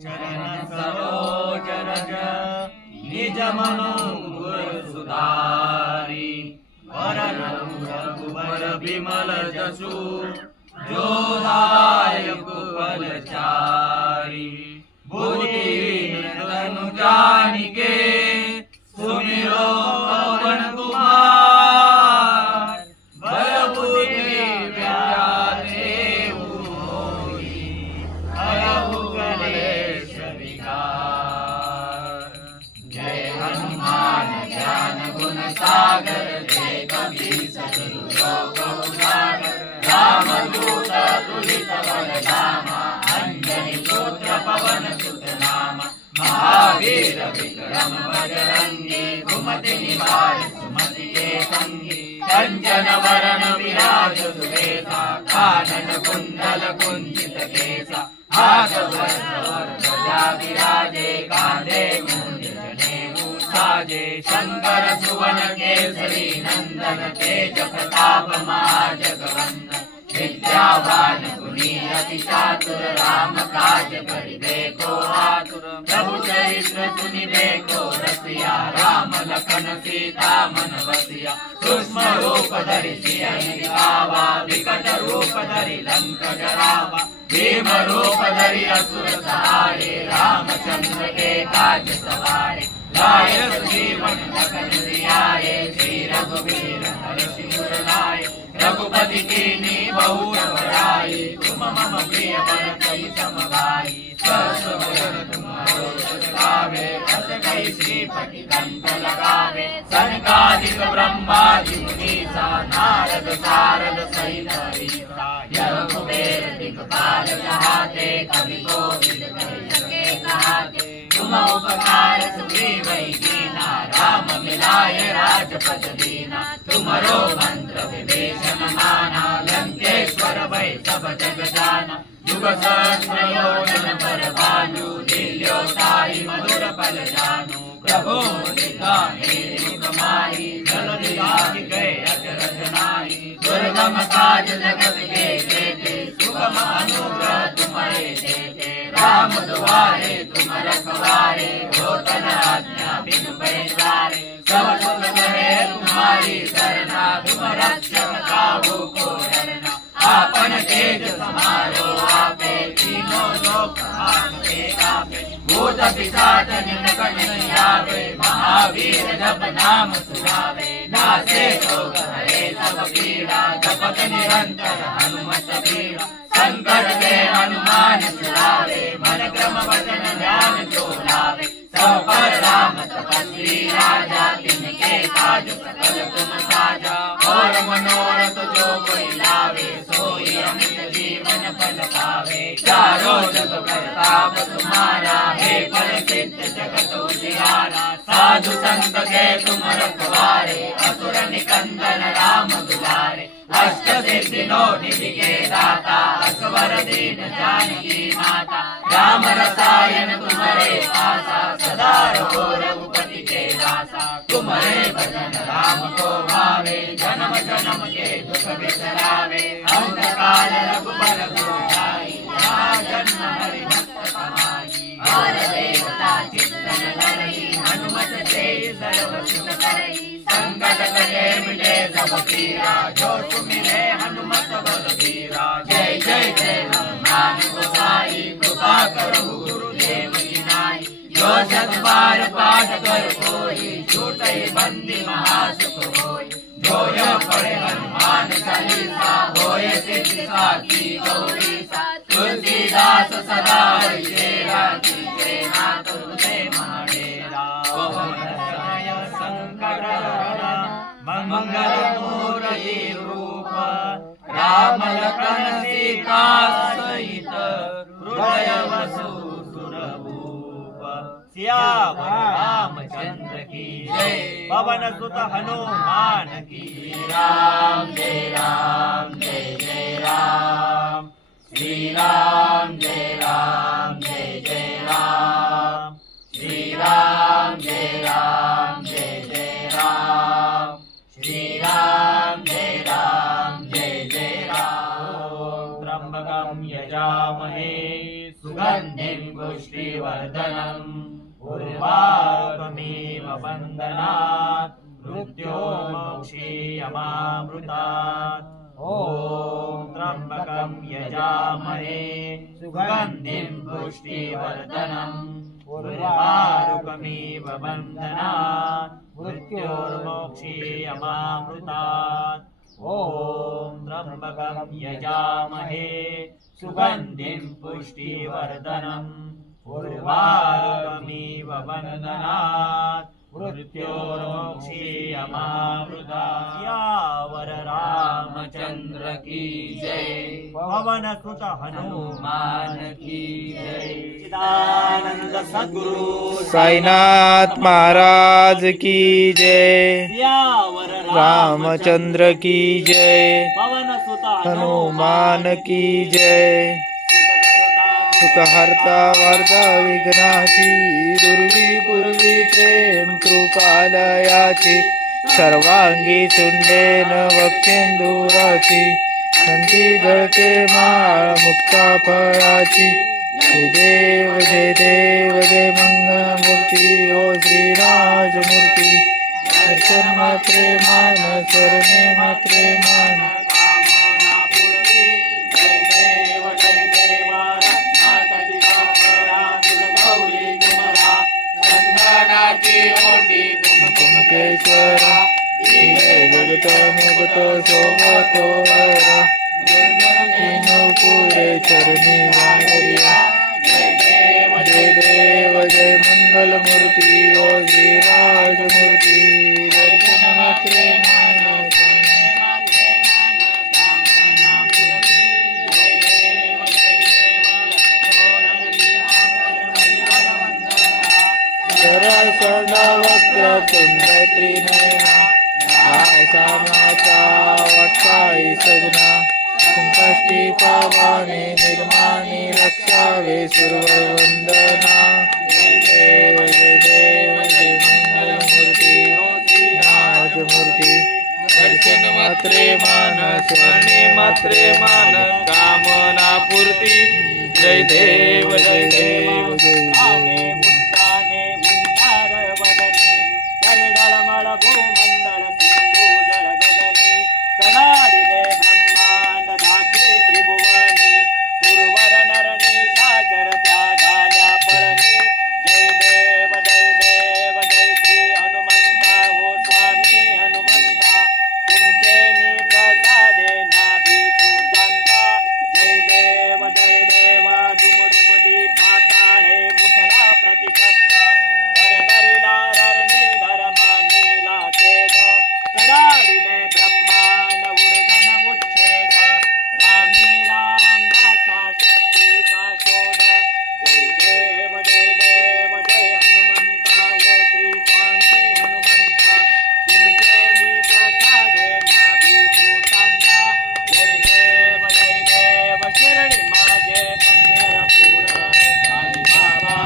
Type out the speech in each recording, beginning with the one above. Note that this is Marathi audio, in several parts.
चरण सरोज रज निज मनो गुर सुधारी। वरन रघुबर बिमल जसु जो दायक फलचारी। बुद्धिहीन तनु जानिके सुमिरो पवन कुमार। बल बुद्धि विद्या देहु मोहि हरहु कलेश विकार। जय हनुमान ज्ञान गुण सागर जय कपीस तिहु लोक उजागर। रामदूत तुलित बलधामा अंजनी पुत्र पवन सुत नामा। महावीर विक्रम बजरंगी कुमति निवार सुमति के संगी। कंचन वरण विराज सुवेशा कानन कुंडल कुंचित केसा। हाथ वज्र ध्वजा विराजे कांधे मूंज जनेऊ साजे। शंकर सुवन केसरी नंदन तेज प्रताप महाजगवंदन। विद्यावान गुणी अति चातुर राम काज करिबे को आतुर। प्रभु चरित्र सुनिबे को रसिया राम लखन सीता मन बसिया। सूक्ष्म रूप धरि सियहि दिखावा विकट रूप धरि लंक जरावा। भीम रूप धरि असुर सहारे रामचंद्र के काज सवारे। लाए जीवन लखन जियाए श्री रघुवीर हर्षि उर लाए। रघुपति कीन्ही बहुत बड़ाई तुम मम प्रिय भरतहि सम भाई। सहस बदन तुम्हारो जस गावे अस कहि श्रीपति कंठ लगावे। सनकादिक ब्रह्मादि मुनीसा नारद सारद सहित अहीसा। यह कुबेर दिक्पाल जहाते कवि कोविद कहि सके कहाते। तुम उपकार सुग्रीवहि कीना राम मिलाए राजपद दीना। तुम्हारो मंत्र विभीषण माना लंकेश्वर भय सब जग जाना। युग सहस्र योजन पर भानु दिव्योताहि मधुर फल जानू। प्रभु मुदिता मेरी मुख माहि जलधि लाहि गए अचरज नाहि। दुर्गम काज जगत के जेते सुगम अनुग्रह तुम्हारे देते। राम दुआरे तुम रखवारे होत न आज्ञा बिनु पैसारे। सब सुख कहे तुम्हारी सरना तुम रक्षक काहू को डरना। आपन तेज समारो आपे तीनों लोक हांके कापे। भूत पिशाच निकट नहीं आवे महावीर जप नाम सुनावे। नासे रोग हरे सब पीड़ा जपत निरंतर हनुमत बीड़ा। संकट ते हनुमान छुड़ावे मन क्रम वचन ध्यान जो लावे। सब पर राम तपस्वी राजा तिनके काज सकल तुम साजा। और मनोरथ जो कोई लावे सोई अमित जीवन फल पावे। चारों जग प्रताप तुम्हारा हे प्रसिद्ध जगत उजियारा। साधु संत के तुम रखवारे असुर निकंदन राम दुलारे। अष्ट सिद्धि नो निधि के दाता असवर दीन जानकी माता। राम रसायन तुम्हारे पासा सदा रहो रघुपति के दासा। तुम्हारे भजन राम को भावे जन्म जन्म के दुख बिसरावे। अंत काल रघुबर दुआई जन्म हरि भक्त कहाई। और देवता चित्तन धरई हनुमत से सर्व सुख करई। संकट कटे मिटे सब पीरा जो सुमिरे हनुमत बलबीरा। जय जय जय हनुमान गोसाई कृपा करहु गुरुदेव की नाई। जो शत बार पाठ कर कोई छूटहि बंदी महासुख होय। जो यह पढ़े हनुमान चालीसा होय सिद्धि साखी गौरीसा। तुलसीदास सदा हरिचेरा कीजे नाथ हृदय महाडेरा। संकट मंगल मूर्ति रूप राम लखन सीता सहित हृदय वसु सुरभूप। सियावर रामचंद्र की जय पवन सुत हनुमान की। राम जय राम जय जय राम। श्री राम जय राम जय जय राम। श्री राम जय राम जय जय राम। श्री राम जय राम जय जय राम। त्र्यंबकं यजामहे सुगन्धिं पुष्टिवर्धनम् उर्वारुकमिव बन्धनात् मृत्योर्मोक्षीयमामृतात् ॐ त्र्यम्बकं यजामहे सुगन्धिं पुष्टिवर्धनम् उर्वारुकमिव बन्धनात् मृत्योर्मोक्षीयमामृतात् ॐ त्र्यम्बकं यजामहे सुगन्धिं पुष्टिवर्धनम् उर्वारुकमिव बन्धनात् मृत्योर्मोक्षीयमामृतात्। सियावर रामचंद्र की जय, पवन सुत हनुमान की जय। चिदानंद सद्गुरु साईनाथ महाराज की जय, सियावर रामचंद्र की जय, पवन सुत हनुमान की जय। सुखहर्ता वार्ता विघ्नाची, दुर्वी पूर्वी प्रेम कृपालयाची, सर्वांगी सुंडेन वक्षेंदुराची, संती जळते माळ मुक्ता फळाची। जय देव जय देव जय मंगलमूर्ती ओ श्रीराजमूर्ती। दर्शन मात्रे मान चरणे मात्रे मान, जगत मुगत शोभतो पुरे चरणी वारिया। जय देव जय मंगलमूर्ती ओ श्रीराजमूर्ती। दर्शन मात्रे मान सदा वक्र तुंड त्रिनयना, सामाचा वटकाई सजना, संकष्टी पावाने निर्माणी रक्षावे सुरवंदना। जय देव जय मंगलमूर्ती राजमूर्ती। दर्शन मात्रे मान स्मरणे मात्रे मान, कामना पूर्ती। जय देव जय देव जय देव। भूमंडल सिंधु जल गगनी, कणाडिले ब्रह्मांड दाखे त्रिभुवनी, सुरवर नरणी सागर त्या झाल्या पळणी। जय देव जय देव जय श्री हनुमंता हो स्वामी हनुमंता, तुमचे मी प्रसादे नाभी सुतांता। जय देव दुम दुम दीप पाताळे मुठला प्रतिशब्द, धरिला ररणी धर्मानीला केद, कडाडिले ब्रह्मांड उडगण उच्छेद, रामी रामदासा शक्तीचा शोध। जय देव जय हनुमंता हो श्री स्वामी हनुमंता, तुमचे मी प्रसादे नाभी श्रुतांता। जय देव शिर्डी माझे पंढरपूर, साई बाबा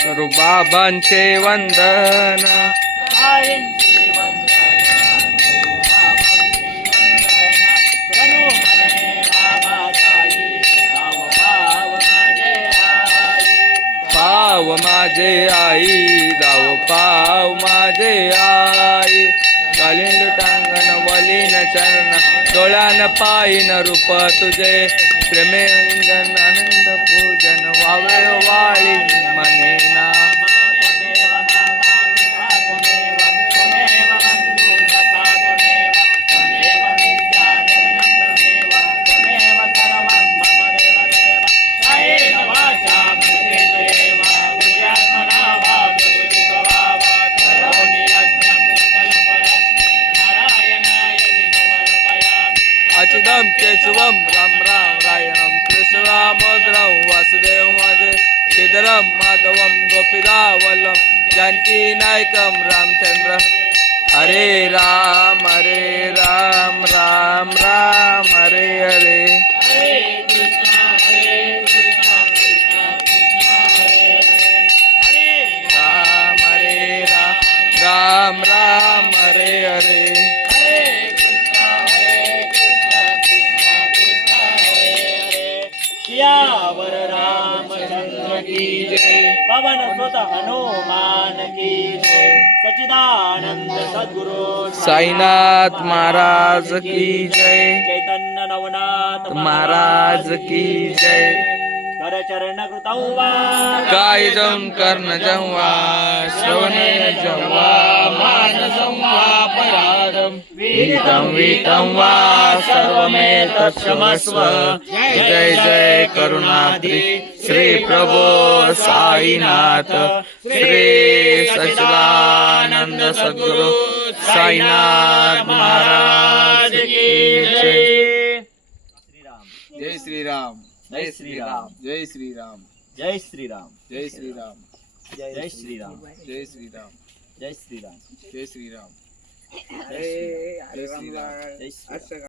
करू बाबांचे वंदन, पाव माझे आई गाव पाव माझे आई। कालीन लुटांगण वलीन चरण, डोळ्यान पायीन रूप तुझे, प्रेमे लिंगन आनंद पूजन वावळ वाळी मनेना। अच्युतम केशवम राम राम रायणम कृष्ण रामोद्रम वासुदेव माझे, श्रीधरम माधवम गोपीदावलम, जानकी नायकम रामचंद्र। हरे राम राम राम। राम राम हरे हरे. सियावर रामचंद्र की जय. पवन सुत हनुमान की जय. सच्चिदानंद सद्गुरु साईनाथ महाराज की जय. चैतन्य नवनाथ महाराज की जय. कर चरण कृतौ वा कायजं कर्ण जंवा श्रवणे जंवा मानसं वा परादं विहितं विहितं वा सर्वमेतत्क्षमस्व. जय जय करुणाद्रि श्री प्रभो साईनाथ श्री सच्चिदानंद सद्गुरु साईनाथ महाराज की जय. जय श्री राम जय श्री राम जय श्री राम जय श्री राम जय श्री राम जय श्री राम जय श्री राम जय श्री राम जय श्री राम जय श्री राम जय श्री राम.